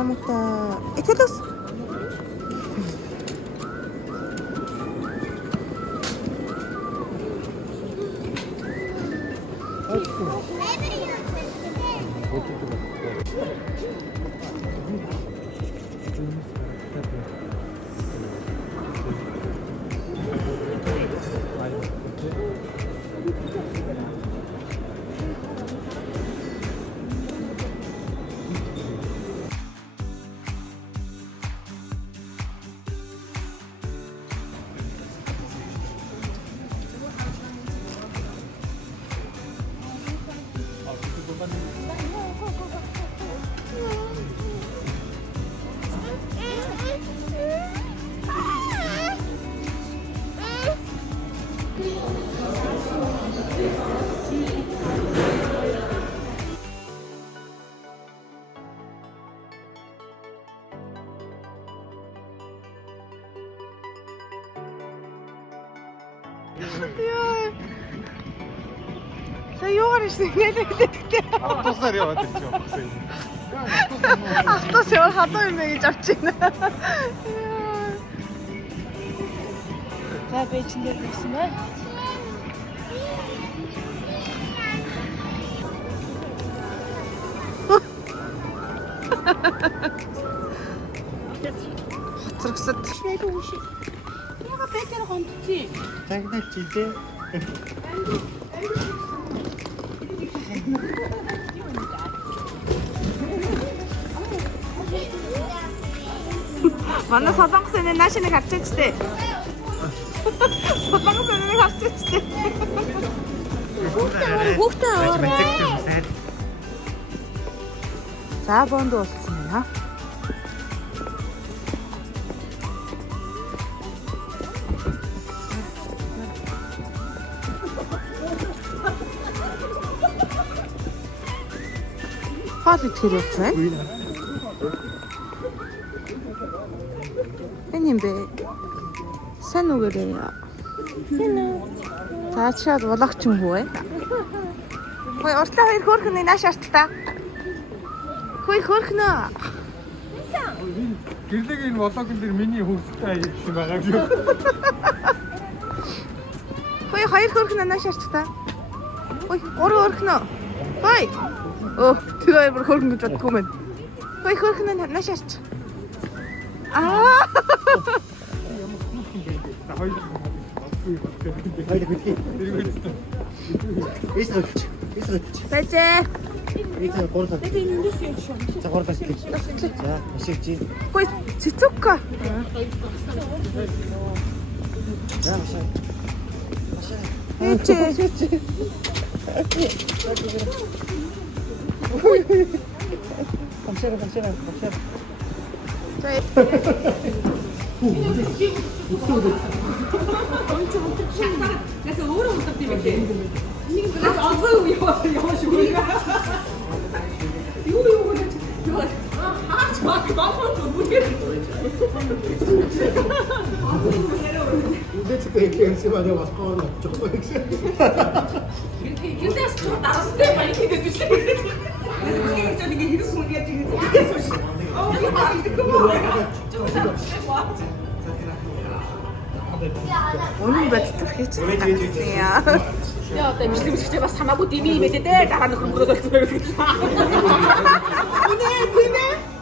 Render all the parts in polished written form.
잘 먹다. 에테도스. Ya. Sen joogaristi mietittiin. 토스타리아 맞죠? 또 세월 하도일명이 잡지는. 자, 배 침대 있으면. 트럭스. Şuraya bir uşu. Ya bekle kontuci. 장난 진짜. 만나 서방새는 나시는 갑자기 서방새는 갑자기 Hoogte 4번도 왔습니다. 화도 필요 없어요? Benim be. Sen o göre ya. За чад болох ч юм уу ээ. Хөөе уртлаа хоёр хөөрхөн нааш артта. Хөөе хөөрхнөө. гэрлэг энэ вологийн дээр миний хөвстэй юм байгаа юм. Хөөе хоёр хөөрхнөө нааш артта. Хөөе гурван хөөрхнөө. Хөөе. Оо тэр хоёр бүр хөөрхөн гэж бодгүй мэн. Хөөе хөөрхнөө нааш арт. Аа. Haydi gitki. Бэжээ. 이제 걸어서. 자, 걸어서 시키. 자, 시키지. Хөөе цэцүүка. 자, 마셔. Ээчээ. 감시라. За 그래서 오래 못 잡지 이렇게. 그래서 아주 영어시 우리가. 이거 아 정확히 마음으로 못해. 근데 지금 이렇게 연습하다 와서 조금 이렇게 좀 나왔을 때 많이 이렇게 되듯이. 그래서 그게 좀 이게 이런 소리가 지금 이게 소식. 이거 뭐. 오늘 몇 주도 괜찮았어요. 야, 나 미친 미친 제발 삼하고 디미 메제 때 나가는 건 그러다 그래. 그네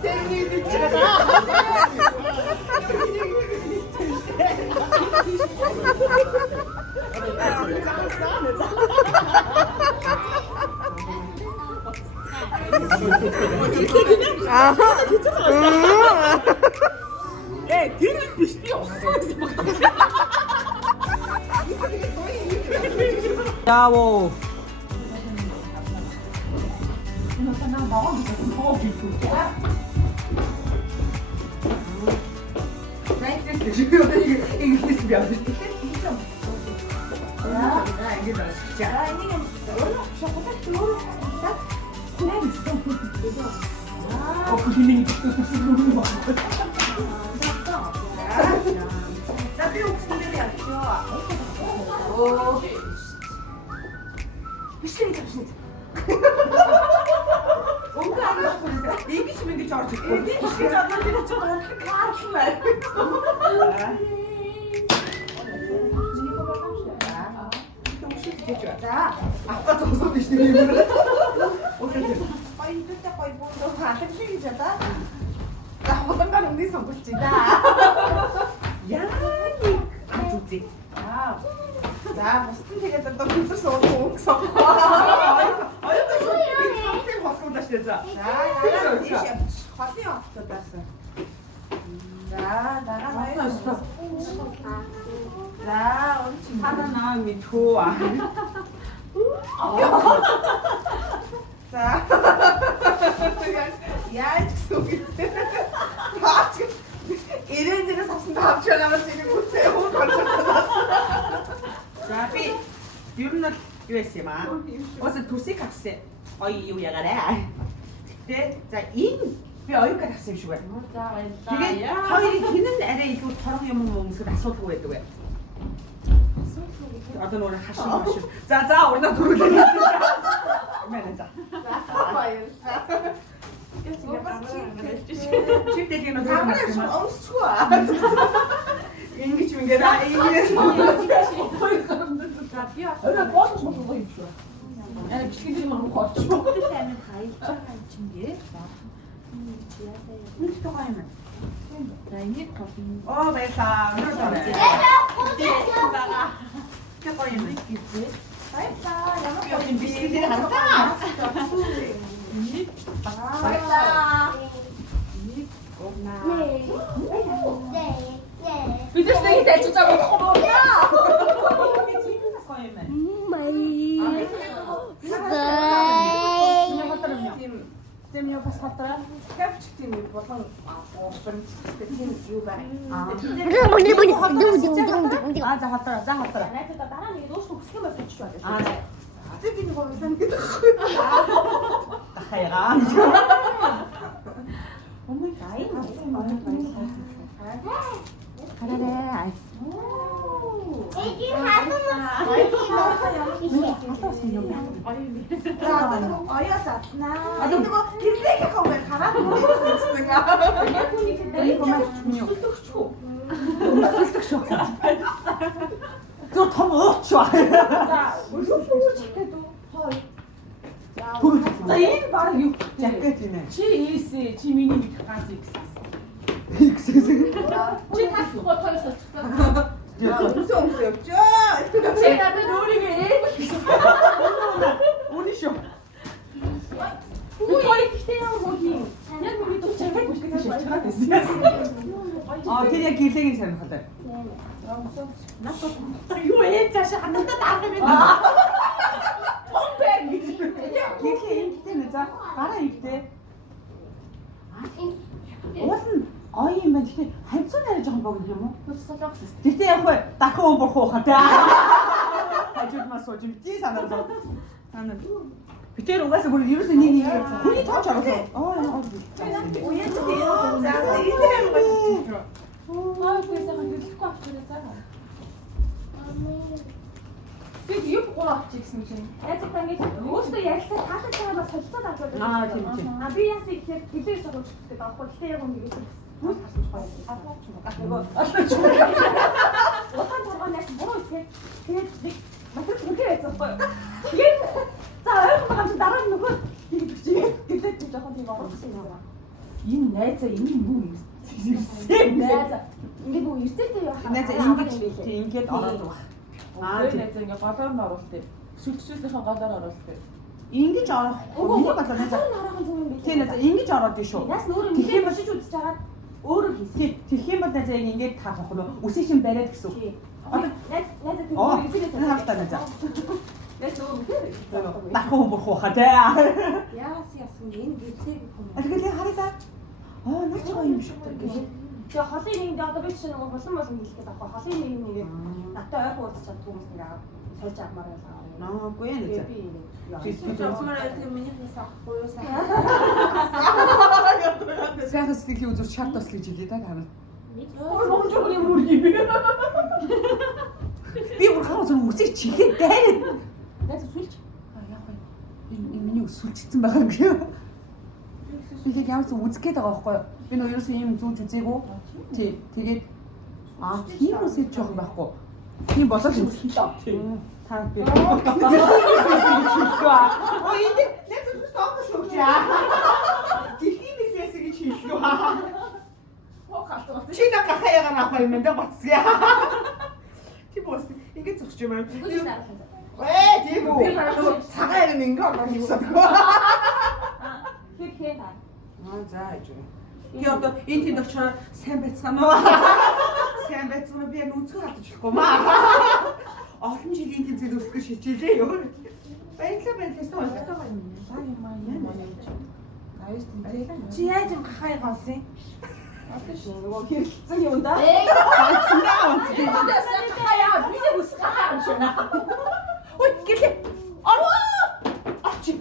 생일 미치다. 이렇게 그냥 아하. 에, 걔는 비슷이 없어. 야오. Ингэж ингэж орж ирсэн. Ингэж орж ирсэн чинь каашлаа. За. Апа зогсоод биш нэг юм. Окей. Баян дэвтэй гоё бондоо хаалт шиг гэж одоо. За хулангаар үний сонгож чи да. Яа нэг зүзээ. За бусдын тэгээд одоо хүнсэр суулгах гэсэн. Оёо би хосгондаш дээ за. За хатын явуултаас. За дараа хоёроо. За хана наа мэдхүү. За. Яаж зүгт. Хаач. Ирээдээс авсан тавч байгаамаас энийг үсээ уу болчихсон. За би ер нь юу яасан юм аа? Өөсөө төсийг авсан. Ой юу ягараа. Гэтэ за энэ би оюугаар авсан юм шиг байна. За баярлалаа. Тэгээд хоёрын хинэн арай илүү торон юм өмсөд асуудалгүй байдаг бай. Одоо нөр хашиг машин. За урнаа төрүүлээ. Мэнэ за. Баярлалаа. Чигтэй тийм нэг өмсчихгүй аа. Ингэж мингээд аа ингэж. Орой боолж болох юм шүү. Яа бичлэг юм уу хооч. Бүгд амин хаялж байгаа юм чингээ. Нэг тохоо юм. За ингэж тофин. Оо баярлалаа. Өнөөдөр гоё юм гэж. Баярлалаа. Ямар гоё бичлэг харагдаа. Баярлалаа. Бидээс нэг тайлж байгаа болох юм уу? Тэм яа бас хатра капч тийм болон уушрын тийм юу байна. За хатра. Найзаа дараа нэг дуус өгөх юм байна ч байна. Тэг энэ хормсон гэдэг. Тахайгаа. Омой тай. Хараа. Эки хатна. Оёо сатна. Одоо нөгөө гэрлэх юм хараад үзсэн. Яг үнийг дээр Өсөлтөгчгүй. Зөө том ууч ба. За өсөлтөж гэдэг үү? Хой. За энэ баг юу Жакет юм ээ. чи ийсэ чи миний нэг ганц ихсэн. Чи тасгүй тоёс болчихсон. Өмсөө явчаа. Чи надад өөрийгөө ээж гэсэн. Үний шүү. Үгүй ихтэй юм уу юм. Яг миний дуч чагаад гэж чагаад байсан. Тэр яг гэрлэгийн сайн хадаа. Юу ээж цааш хандаад авах юм бэ? Помпер гэж. Гэрлээ ингэтэй нэ за гараа ингэтэй. Уулын гоё юм байна. Гэхдээ хамцуу нарай жоохон богино юм уу? Гэтэ яг хөө дахин өмбөх уу хаа. Хажууд мас сууж бити санаа зов. Санаа. Битэр угаасаа бүр ерөөсөө нэг хүний тооч авах. Оо уяа тийм. За энэ юм байна. Аа тиймээ хэлэхгүй авчихсан цаа. Тэг юу гооч гэсэн чинь. Айцаа ингэж өөртөө ярилцаа таалагдж байгаа бас солилцоод аваад байна. Тийм. Би яасан ихээр хэлээс сурч гэдэг аахгүй. Гэтэ яг ингэ гэсэн. Утан тургаанаас буруу ихээр тэгээд нэг материал үнээр байсан байхгүй. Тэгээд за ойрхон байгаа чинь дараа нь нөгөө тэгээд гэлээд жоохон тийм орсон юм байна. Энэ найзаа энэ юу юм? Найзаа ингээд нөгөө эртээтэй явах. Найзаа ингэж ингээд ороод байгаа. Найзаа ингээд голоор нь оруултыг. Шүлтшүүлсийнхээ голоор оруултыг. Ингэж орох. Миний бодлоо найзаа. Тийм найзаа ингэж ороод дээ шүү. Яс нөр ингээд бошиж үзэж хагаад өөрөө хийсэн. Тэгэх юм бол найзаа ингээд таах болох нь үсэг шин бариад гэсэн үг. Одоо найзаа энэ хавтаа найзаа. Найзаа өөрөө Дахин өмбөх уу хаа тий. Яас энэ гэрлээ гэх юм. Алгэлээ хараа. Наач гоё юм шиг гэж. Тэгээ холын нэгэнд одоо би чинь нөгөө болсон хэлэхэд авах холын нэгийг надтай ойрхон уулзч чаддаг хүмүүс нэг сольж авмаар байлаа. Наагүй ээ. Сайхан сэтгэлийн үзүүр чат бас гэж хэлээ та хараа. Ой жоо юм уу юм. Би бүр хараа зөв үсэг чихээ дайраад. Найз сүлж. Яг байна. Энэ миний ус сүлжчихсэн байгаа юм. би яг ямарсан үзэх гээд байгаа байхгүй юу? Би нөө ерөөсөө ийм зүүж үзээгүй. Тий. Тэгээд тийм үсэж жоох юм байхгүй. Тийм болоод юм л таа. Та би. Ой энэ нэг зүгт тоогч өгч яа. Дэлхийн бизнесийг хийлгүй. Чи нэг хаяга наахай юм даа бацгаа. Ти бос ингэ зогсож юм аа. Тийм үү. Цагаан юм ингэ орно гэсэн. Тэгэхээр За ээж. Би одоо энэ тэнд очоо сайн байцгаана уу? Сайн байцгаана би яг үзэх хатаж болохгүй маа. Олон жилийн тэмцээд өсгөх шийдэлээ юу? Баярлалаа баярлалаа. Чи яаж юм хаяа галсан? нөгөө хэрэлцэн юм да. Ой гэлээ. Аруу! Ачи.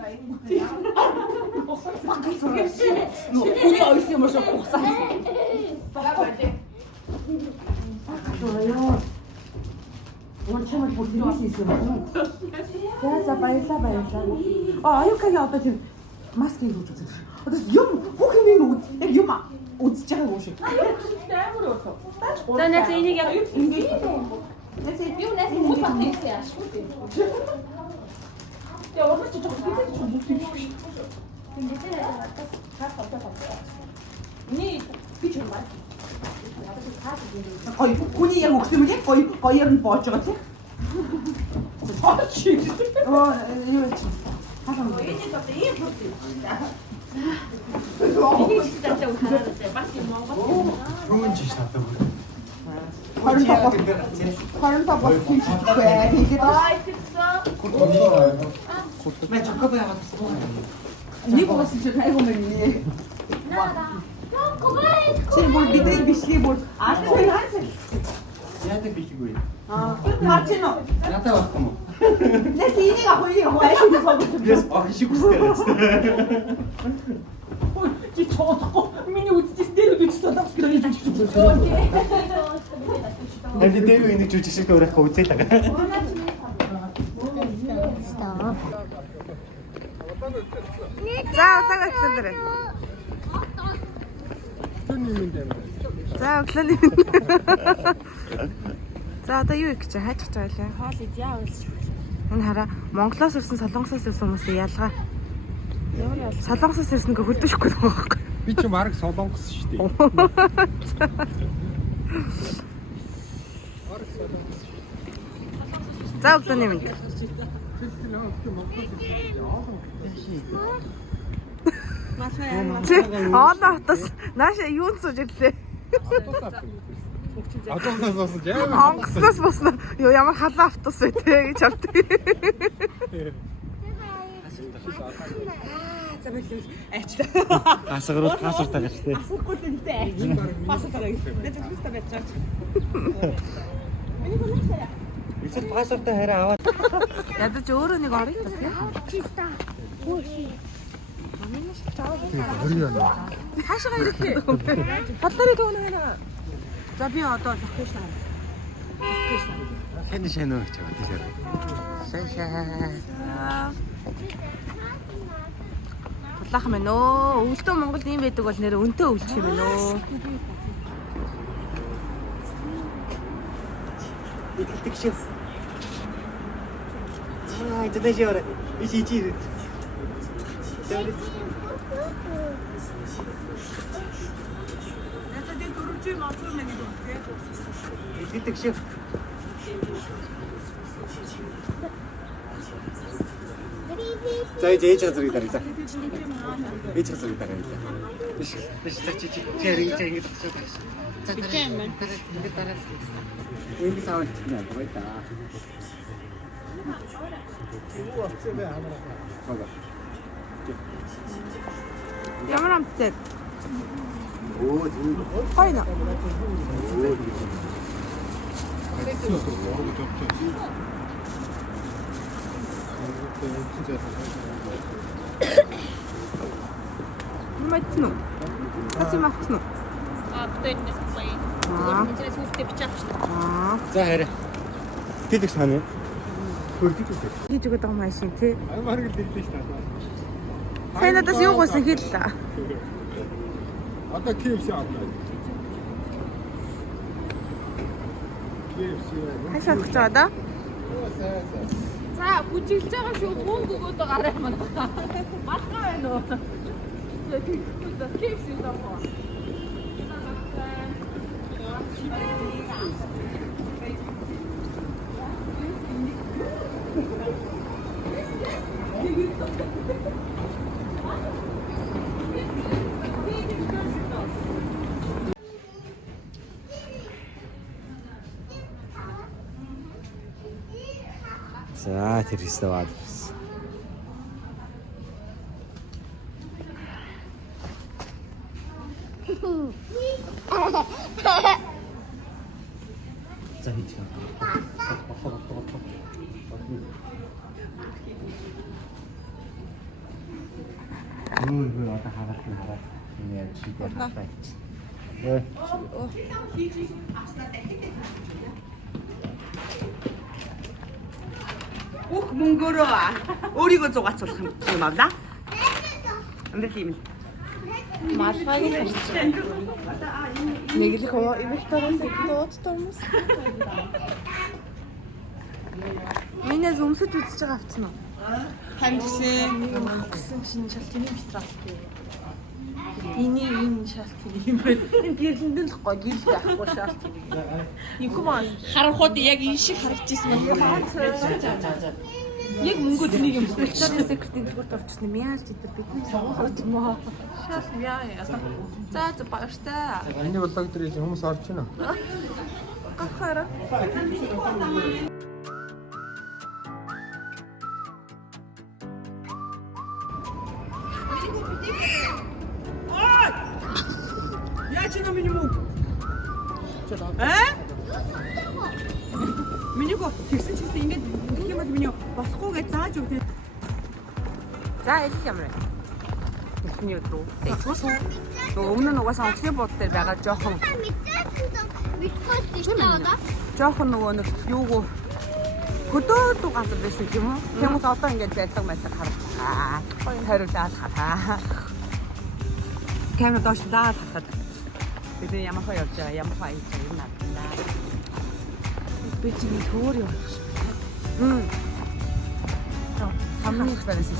Үгүй ойс юм шиг ухсан. Ой чамд бүр тэрээс юм. За баярлаа. Аюукагийн одоо тийм маскын зүүж үзэж. Одоо юм бүх юм яг юм үзэж байгаа юм шиг. За нэг энийг яг Ингээд юу нэг муу багтсан яаш шүү дээ. я урд чи жоохон бид ч бүгд юм шиг. Ни би ч юм байна. Ой, хүний яг өгсөн юм яг гоёр нь боож байгаа тийм. Чи. Оо, юу ч. Хасам. Энэ одоо ийм бүр юм. Энийг ч тантаа ухаараад бас юм уу? Рүүн чи шатаа бүр. 25 бот хийчихгүй. Хийгээд Мэ чокоб яваад. Нэг уус чи хайгуу мэн. Чи бүр бидний бишлээ бүр Аатай хаасан. Яадаг бичихгүй. Хаачин уу? Ятаа байхгүй юм уу? Нэг энийг авах юм. Бис ах шиг үстэй. ой, чи чоодохгүй. Миний үзчихс дээр үдчихсэн даа. Тэрийг жижиг. Энд дээр энийг жүжиг шиг өөрөөхөө үзээ л байгаа. За уцаага эхлэн дээр. За өглөөний. За одоо юу их гэж хайчих жаа лээ. Хоол идяа үйлс. Энэ хараа Монголоос ирсэн Солонгосоос ирсэн хүмүүсийн ялгаа. Солонгосоос ирсэн гэ хөлдөшгүй байгаа байхгүй. Би ч марг солонгос шүү дээ. За өглөөний минь. Хоолоо хотос нааша юун сууж ирлээ. Автобусаас босож яа. Онгоцноос босно. Юу ямар халаа автобус вэ те гэж хардаг. Асгаруу хасартаа гэлтэй. Асахгүй л үнтэй. Пасартаа. Нэг зүйлстэй байж байгаа. Эцэг пассвортаа хараа аваад Ядаж өөрөө нэг орё та тийм. Хаашаа ирэхээ. Хадларыг төгнө гэнэ. За би одоо локейшн. хэн шанаа гэж байгаа тийм. Шаа. Улаах мэн өө. Өвөлдөө Монголд ийм байдаг бол нэр өнтөө өвлчих юм байна өө. Идэлдэг шүү. Это даже ора. Иди. Это дэ дөрвжи мацуу мэн гэдэг. Идэлдэг шүү. За ээж hazır gider за. Ээж hazır gider. Биш чи ингэ тагсаа. За ингэ дараа. Энэ саунд нэ байта. Ямар амттай. Оо тийм. Хайна. Мэтнү. Асим авцну. Бүтэнээс гоё. Интернет үлдээ бичиж. За хараа. Тэдэг санаа. Хөрдөг үү? Хийж өгöd байгаа машин тий. Марг дэлдэж таа. Сайн надаас юу гойсон хэллээ. Одоо KFC авлаа. KFC. Хашаа өгч байгаа да? За бүжиглж байгаа шүү. Мөнгө өгөөд гараа манай. Малгай байна уу? KFC зовоо. За тэр ресторан. За хийж байгаа. Юу одоо хараад энэ чигээр байна. Бүх мөнгөөрөө өөрийгөө зугаацуулах юм авлаа. Амд тийм л. Малгайг хэлчихсэн. Нэг л хоо имэгтэйгээс дууддаг хүмүүс. Миний зүмсэж үзэж байгаа авцсан уу? Хамжсэн гэсэн шинэ шалтгааны бистрал. Энэ шалтгаан юм байна. Энэ гэрлэндэн л гоё гэрэлтэй авахгүй шалтгаан. Ийм хүмүүс харахад яг энэ шиг харагдчихсан байна. Яг мөнгө тэнийг юм бүхэлдээ секретийн дүгээрт орчихсон юм яаж идэр бидний сонгох юм аа. Шал яа. За баяртай. Миний блог дээр хүмүүс орж байна. Гахаараа. Яа чи миний мөнгө? Миний гоо тэгсэн ч гэсэн ингэж нэг юм миний болохгүй гэж зааж өгдөө. За их юм байна. Эхний өдрөө дэвчгүй шүү. Өмнө нь угаасаа онгоцны бууд дээр байгаа жоохон жоохон нөгөө нэг юугүй хөдөөдөө газар байсан юм уу? Тэгмээс одоо ингээд байдлаг мэдлэг харагдаа. Хариулаад хараа. Камер доош даад хатад. Бид ямар хөө явж байгаа, ямар хөө хийж байгаа юм надаа. Би чинь төөр юм шиг. Хамгийн их байсан юм.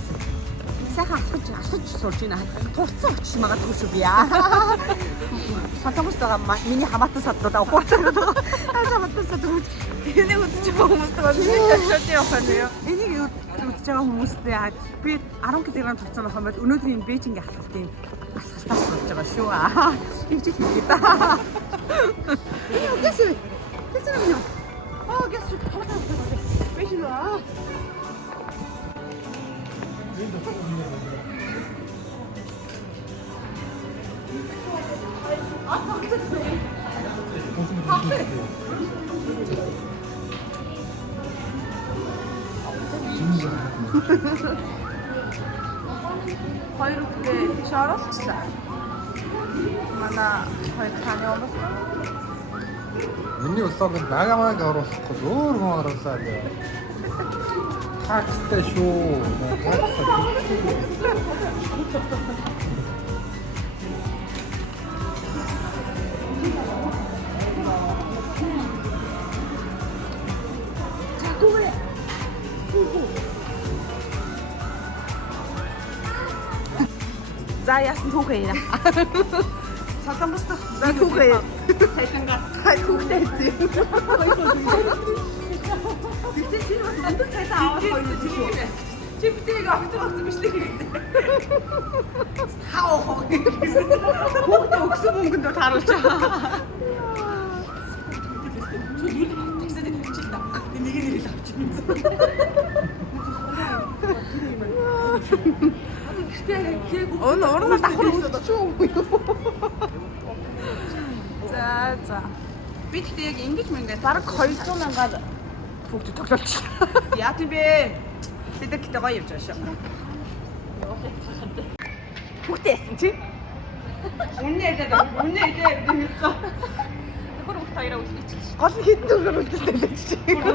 Сайхан алхаж сууж байна. Турцсан очиж магадгүй шүү би яа. Солонгост байгаа миний хамаатан садруудаа ухаатаа. Хамаатан садрууд. Энийг үзчих хүмүүс байгаа. Шот явах нь юу? Энийг үзэж байгаа хүмүүстэй би 10 кг турцсан байх юм бол өнөөдрийн Бээжингийн алхалтын алхалтаас болж байгаа шүү. Тэгж хэлээ да. Гэс. Гэс юм. Гэс. Бээжин аа. Хоёр үгээ шаарлцлаа. Манай хоёр таны өмс. Миний блогод багамаг оруулахгүй өөр хүн оруулаад яа. Такстай шүү. За яасан түүхээ яа. Солонгост за түүхээ. Цайлангаа. Түүхтэй зүй. Тэгтээ чи өндөө цайлаа аваад хоёр шүү. Чи битээ авчих биш л хэрэгтэй. Хаа хоо. Хүүхдээ өгсөн мөнгөнд харуулж байгаа. Чи юу тэгсэд тавьчих та. Энийг нь л авчих. Орно давхар өгсөн ч юм уу. За. Би тэгтээ яг ингэж мөнгө бараг 200 мянгаар хүүхдэд тоглолчихлоо. Яа тийм бэ? Бид тэгтээ гоё явж байгаа шүү. Хүүхдээ яасан чи? Үнэ хэлээд мэдсэн. Нөхөр хүүхд хоёроо үлдээчихсэн. Гол нь хэдэн төгрөг үлдээсэн чи? Юу?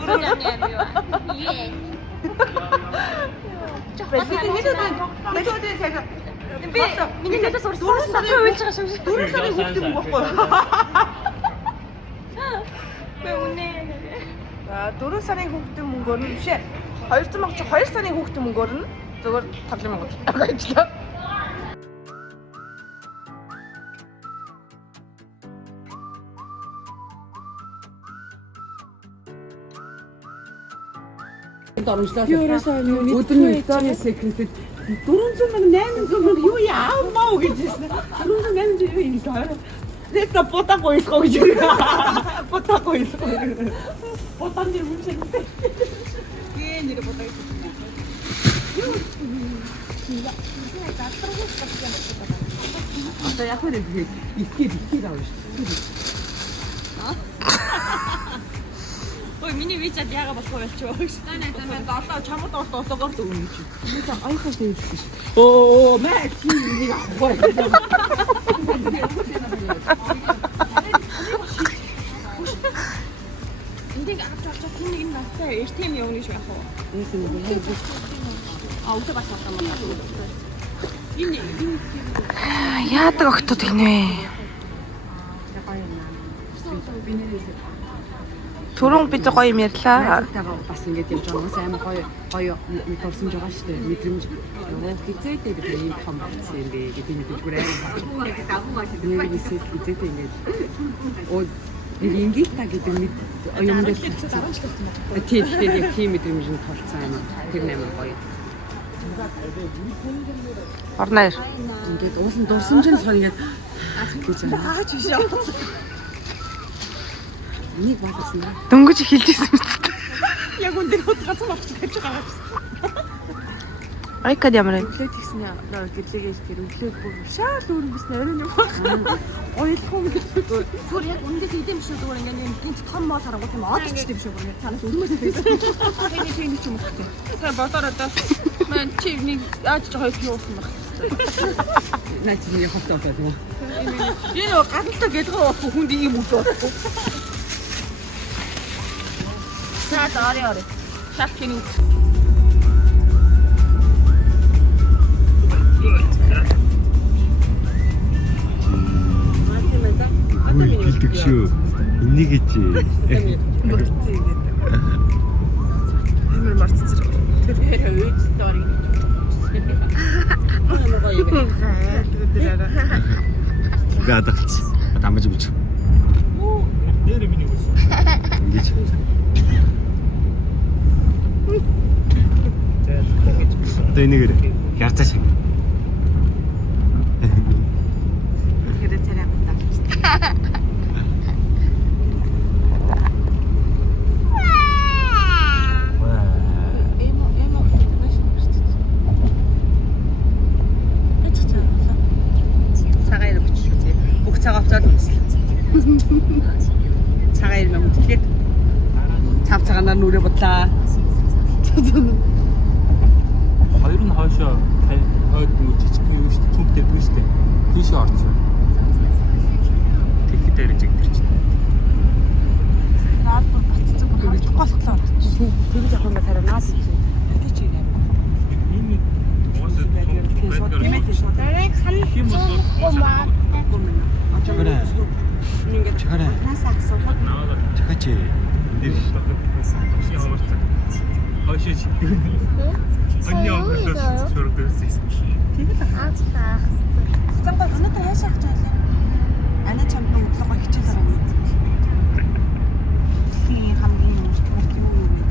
Миний надаас урсгасан дахиад уйлж байгаа шиг. 4 сарын хүүхэд юм баггүй. За 4 сарын хүүхдийн мөнгөөр нь бишээ. 200 мянга чи 2 сарын хүүхдийн мөнгөөр нь зөвөр 5 мянга ажиллаа. Өдөрний Виктория секретэд 400 мянга 800 мянга юу яамаа гэж хэлсэн. 400 800 юу юм бэ? Нэта потако искоо гэж. Потако искоо. Потан дээр үнсэн. Гэнэ потако искоо. Одоо яг хөө итгэж авах шүү. Ой, миний визад яага болохгүй болчихоо. За 7 чамд орт осоогоор дөрөв чи. За аяхаш нэрсэн ш. Оо, мэ чи нэг авах. Энийг авч олж тийм нэг настай эртэм явна шүү яах вэ? Өтө бас авах юм байна. Яадаг охтууд гинэ. Түрүүн бид гоё юм ярьлаа. Бас ингэж явж байгаа юм амар гоё төрсөн байгаа шүү дээ. Мэдрэмж хизээтэй бид ийм том болсон юм бэ гэдэг нэг зүгээр амар. Хизээтэй ингэж оо нэг ингэж та гэдэг нэг юм дээр тийм яг тийм мэдрэмж нь толцсон юм. Тэр амар гоё. Орноор. Ингээд уусан дурсамж нь сар ингэж гэж байна. Аач биш яа. Нэг багсан. Дөнгөж хэлжсэн мэт. Яг өндөр утгаас авчих гэж байгаа юм. Айкад ямар вэ? Өглөө тэгснэ гэрлэгээс тэр өглөө бүр шаал өрөнгөснө оройн юм байна. Ойлгох юм гэж. Зүгээр яг үнэндээ хийдэм биш үү зүгээр ингээд нэг гинт том мол харангуут юм од ч тийм шүү бүр цаанаас өрмөс байсан. Тийм ч юм уу гэх. Сайн бодоор одоо мань чи нэг яаж ч хоёр юусан баг. Наач нэг хотоо байна. Энэ гадалтай гэлгөө хүнд ийм үгүй болохгүй. Цаад орой. Шат хин үү. Ой, гэлдэг шүү. Энийг гэж. Амар марцсан зэрэг. Тэр өөд стори. Гадагч. Дамж бич. Нэр миний үс. Ингэж. Одоо энийг ярцаа шиг. Тэгэхээр царай батаа. Цагаан бичиж үзье. Бүх цагаан авцаад үзлээ. Цагаан юм үзлээ. Цав цагаанаар нүрээ бодлаа. Хоёр нь хоошоо хойд нэг жижиг юм шүү дээ. Түнхтэй биш үү? Тийшээ орсон. Тэгэхэд дээрж игдэрч. Наад бүр батцсан бүр хавж голтлоо. Тэгж явах юм байна наад чи. Тэг чи юм. Энэ уусаа Чагараа. Ингээд Чагараа. нас асуухад Чакач. дээр хоошоо чи. Аньяа болоод шөрдөөс. Цамбал өнөөдөр яашаа гэж байлаа. Ана чамд удлага хичээл байгаа юм. Тийм хамгийн өөртөө юу юм бэ?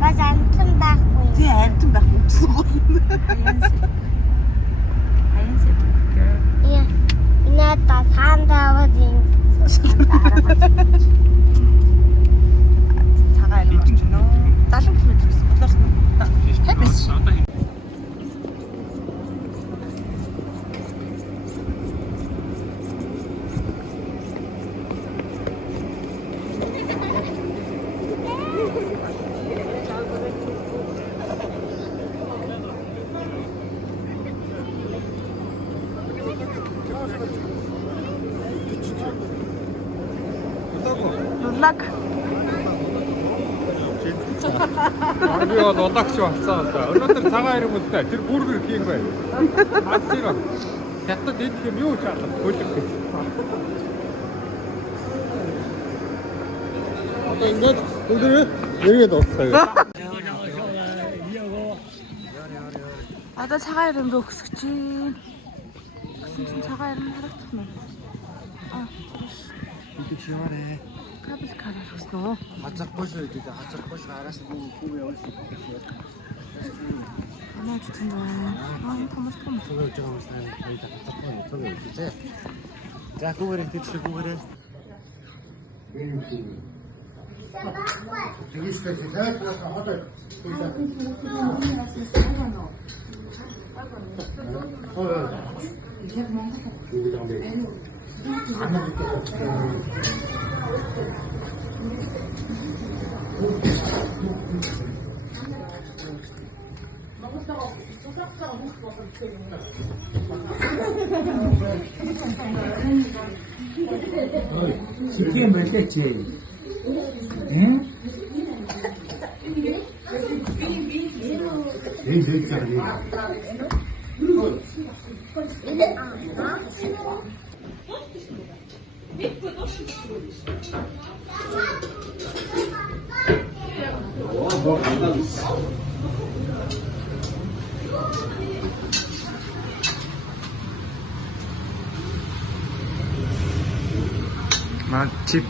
Бас амтан байхгүй. Тий амтан байхгүй гэсэн үг. Яа. Инаа таандаа юм. Цагаан юм чинь нөө. 70 км гэсэн бодлоос нь. Хэвээс. Влаг. 우리가 너 낚시 왔었다. 얼마나 자가 이러면 돼. 들 모르고 끼는 거야. 맞지는. 됐다 뒤에 묘지 않다. 보여줄게. 이거 오늘은 여기가 없어요. Ada цагаан ирэм рүү өсөж чинь. Гэсэн чинь цагаан ирэм харагдах нь. 이렇게 시원해. Кабель караар өснө. 하짝보시 이렇게 하짝보시 알아서 보고 яв을 수 있겠어요. Манай зүтгэн байна. Томсгон. 저거 저거 저희 다 하짝보 저거 있지. 자, 그거를 뒤치 그거를. 저기 있어. 제가 들어서 하자. 치킨 먹겠지. 응? 맛집.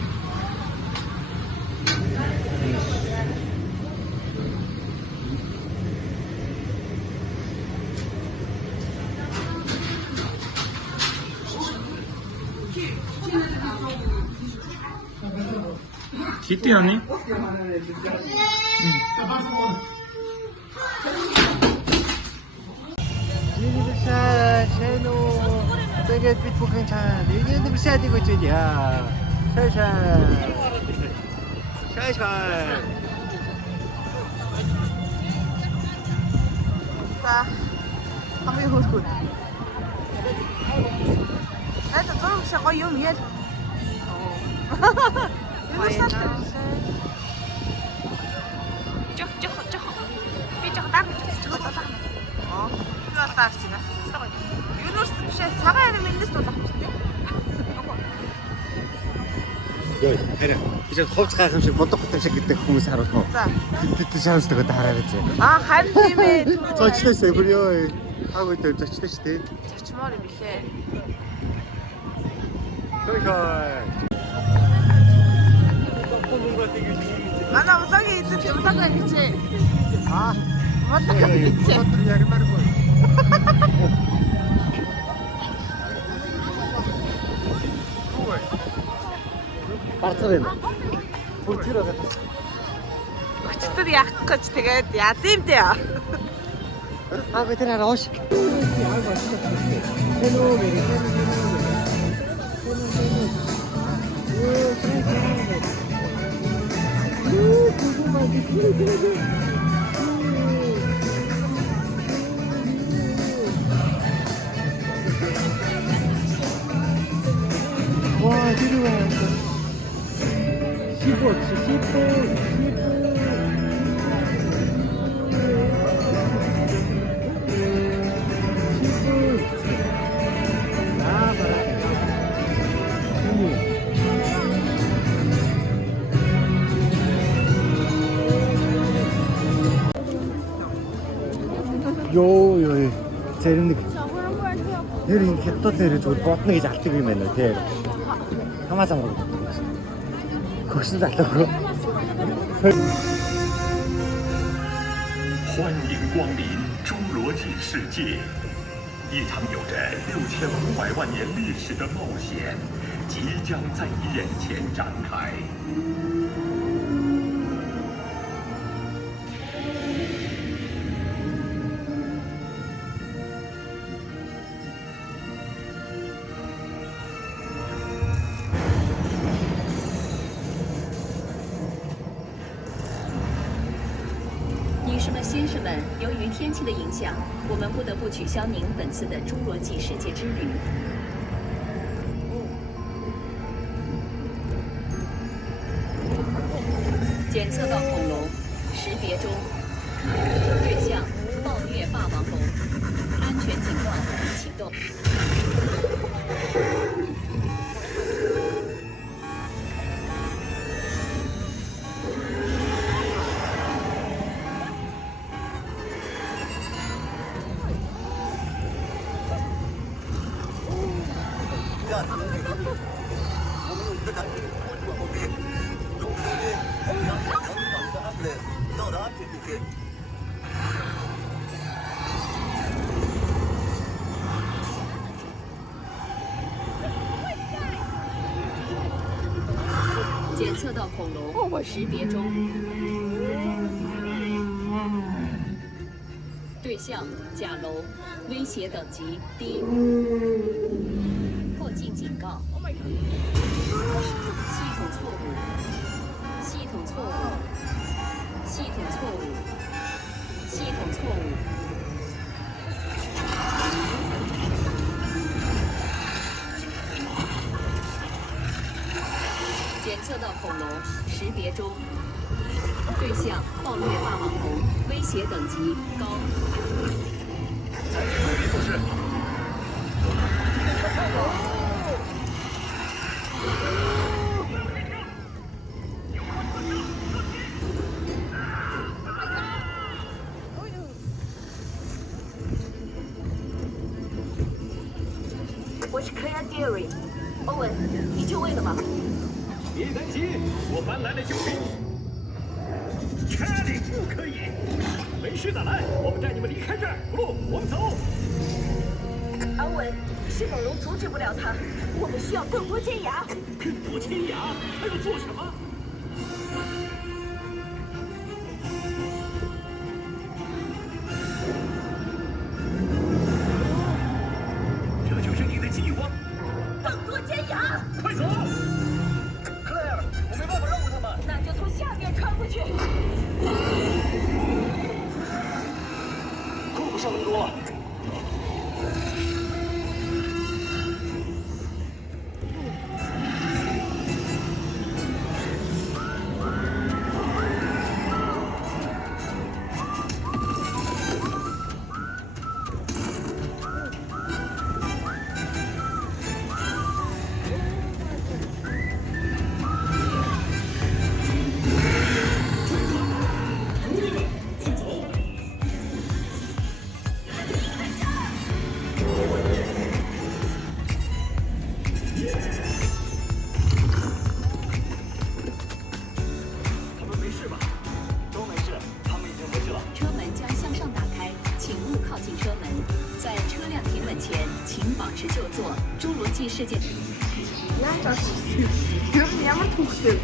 기띠 아니? 되게 빛보긴 잘 이게 bisa 되고 있지야. 샤샤. За. Хамгийн хөөрхөн. Айта зураг шиг гоё юм яа. Жох. Би жох даа гэж бодож байгаа. Тэр таарч байна. Юунаас биш цагаан ирэм эндээс дуулах юм. Йой, харин гэж хувц гайхамшиг бодох готомшиг гэдэг хүмүүс харуулах уу? За. Тэд шаансдаг одоо хараа гэж. Харин тийм ээ. Зочлээсэй бүр ёо. Хаг үедээ зочлоо шүү дээ. Зочмоор юм билээ. Хөөе. Манай влогийн эзэн влог байна гэж. Влог ярмааргүй. Барцаа. Бүртгэрээ. өчтөр яах гэж тэгээд яа тийм дээ. тэр арай оош. 와, 이리 와. Ёо, зэрэг нэр ингэ хятад нэрээ зүгээр бодно гэж алддаг юм байна тий. Хамаа самраг. Хөгсөн залуу. 欢迎光临侏罗纪世界，一场有着6500万年历史的冒险即将在你眼前展开。女士们、先生们，由于天气的影响，我们不得不取消您本次的侏罗纪世界之旅。检测到恐龙，识别中。对象暴虐霸王龙，安全警告已启动。检测到恐龙，识别中。对象甲龙，威胁等级低。迫近警告。系统错误。系统错误。系统错误。系统错误。检测到恐龙，识别中。对象暴虐霸王龙，威胁等级高。采取规避措施。我是 Claire Deary， 欧文，你就位了吗？别担心，我搬来了救兵。Charlie， 不可以！没事的，来，我们带你们离开这儿。不，我们走。欧文，是猛龙阻止不了他，我们需要更多尖牙。更多尖牙，他要做什么？这就是你的计划。更多尖牙，快走 ！Claire， 我没办法绕过他们。那就从下面穿过去。够不上那么多了。世界。 Ямар түүхтэй.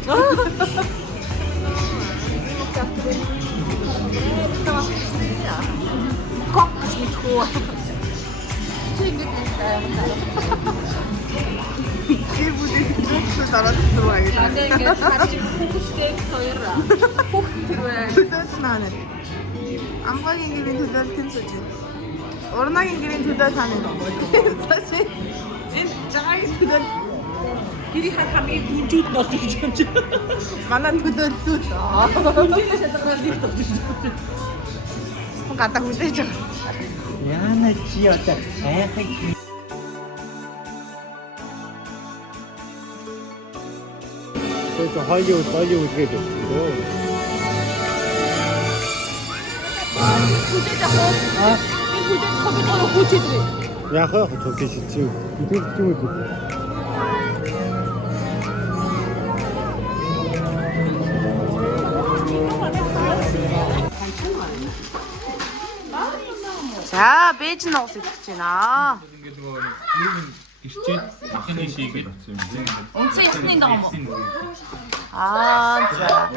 Kokkas mit hoo. Тэр бүлэг зөвхөн дараалсан байна. Ингээд хачиг хүүхдээ хоёроо. Төлөөс наа. Амгагийн гэрийн төлөөл тэн сууж. Урнагийн гэрийн төлөө таны. Цаашаа энэ жаагийн төлөөл гэрийн хамгийн гүнжүүд болж гэж юм чи. Манай төлөөллөө. Гүнжээ шалгараад нэг болж байна. Гадаа хүлээж байгаа. Яна чи одоо хайхыг 그래서 Hollywood гэдэг. Яг хөө хөтөж чи. Бид ч юм уу. 자, 베이지 넣어서 있잖아. 엄청 예쁘다. 아, 자.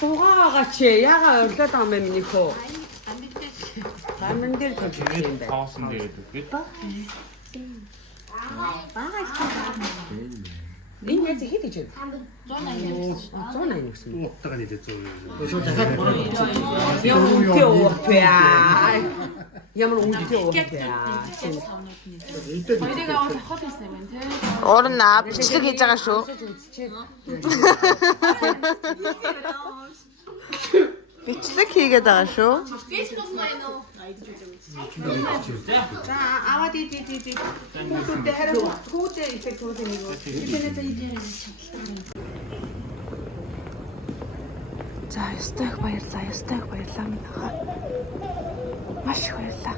도가가 같이 야가 얼마나 하면 이거 라면들 더 좋은데. 이게 이제 히디죠. 전화 있습니다. 없다가 이제 좀 명 웃겨. Ямар өнгөтэй уутай. 저희가 хот хийсэн юм те. 어른아 비치도 괜찮아 쇼. 비치도 기계다가 쇼. Весь знає, но 자, 아와 디디디디. 그때 해로 그때 이제 도생이고. 이때는 이제 За, ёстой их баярлаа. Ёстой их баярлаа минь хаа. Маш их баярлаа.